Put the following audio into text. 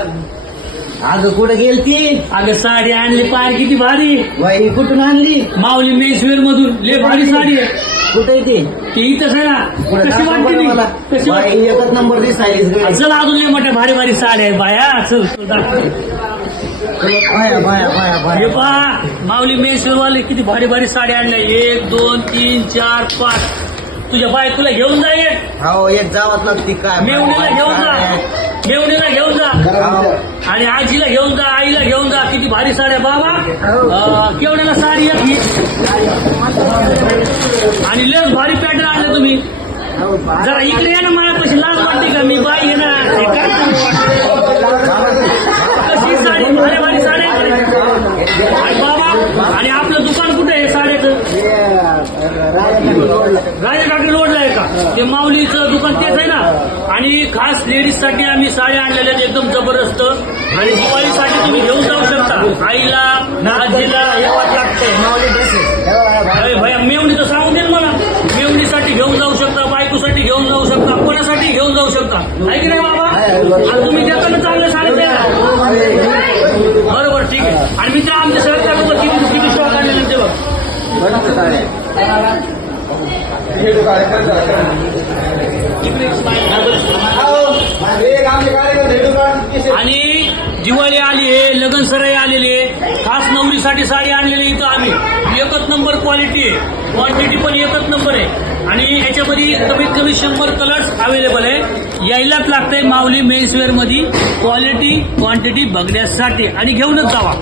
अगं कुठं गेलती? अगं साडी आणली पाय किती भारी. बाई कुठून आणली? माऊली मेसवेर मधून लय भारी साडी आहे. कुठे ती? ती इथंच आहे ना. कुठं कशी दाखव वाटते बरं ती? मला. कशी वाटते? बाई एकच नंबर दिसायलीस गं. चल अजून लय मोठ्या भारी भारी साड्या आहे बाया. चल चल दाखव. बाया बाया बाया हे बाया. पहा माऊली मेसवेर वाले किती भारी भारी साड्या आणल्या. 1 2 3 4 5. तुझ्या बायकोला घेऊन जा. हो एक जावत लागती काय? मेवणीला घेऊन जा. मेवणीला घेऊन जा. आणि आजीला घेऊन जा. आईला घेऊन जा. किती भारी साड्या बाबा. केवढ्याला साडी आहे ही? आणि लय भारी पॅटर्न आणले तुम्ही. जरा इकडे या ना माझ्यापाशी. लाज वाटते का? मी बाई आहे ना. हे काय कशी साडी भारी भारी साडी आहे. आणि बाबा आणि आपलं दुकान कुठे आहे साड्याचं? राजा टाकली रोडला आहे का? ते माऊलीचं दुकान तेच आहे ना. आणि खास लेडीज साठी आम्ही साड्या आणलेल्या आहेत एकदम जबरदस्त. आणि दिवाळीसाठी तुम्ही घेऊन जाऊ शकता. आईला आजीला यावंच लागतंय. माऊली ड्रेस अरे भैया मेवणी तर सांगून दे ना मला. मेवणीसाठी घेऊन जाऊ शकता. बायकोसाठी घेऊन जाऊ शकता. कोणासाठी घेऊन जाऊ शकता. आहे की नाही बाबा? आणि तुम्ही देताना चांगलं सांगितलं. बरोबर ठीक आहे. आणि मी त्या आमच्या सरकार किती स्टॉक आणलेले तेव्हा. आणि दिवाळी आली आहे. लग्न सराई आलेली आहे. खास नवरीसाठी साडी आणलेली इथं आम्ही. एकच नंबर क्वालिटी आहे. क्वांटिटी पण एकच नंबर आहे. आणि याच्यामध्ये कमीत कमी 100 कलर्स अवेलेबल आहे. यायलाच लागतंय माऊली मेन्सवेअर मध्ये क्वालिटी क्वांटिटी बघण्यासाठी. आणि घेऊनच जावा.